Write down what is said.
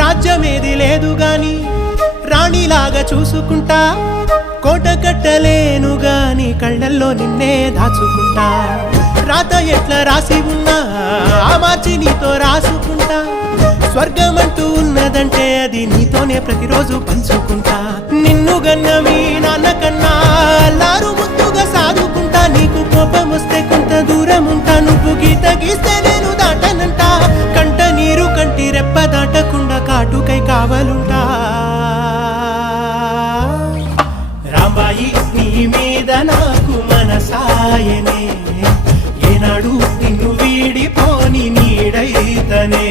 రాజ్యమేది లేదు గాని రాణిలాగా చూసుకుంటా, కోట కట్టలేను గాని కళ్ళల్లో నిన్నే దాచుకుంటా. రాత ఎట్లా రాసి ఉన్నా ఆ మార్చి నీతో రాసుకుంటా. స్వర్గమంటూ ఉన్నదంటే అది నీతోనే ప్రతిరోజు పంచుకుంటా. నిన్ను గన్న మీ నాన్న కన్నా లారు ముద్దుగా సాదుకుంటా. నీకు కోపం వస్తే కొంత దూరం ఉంటా, నువ్వు గీత గీస్తే నేను దాటనంట. కంట నీరు కంటి రెప్ప దాటకుండా కాటుకై కావలుంటా. రాంబాయి నీ మీద నాకు మనసాయనే, ఏనాడు నిన్ను వీడిపోని నీడైతనే.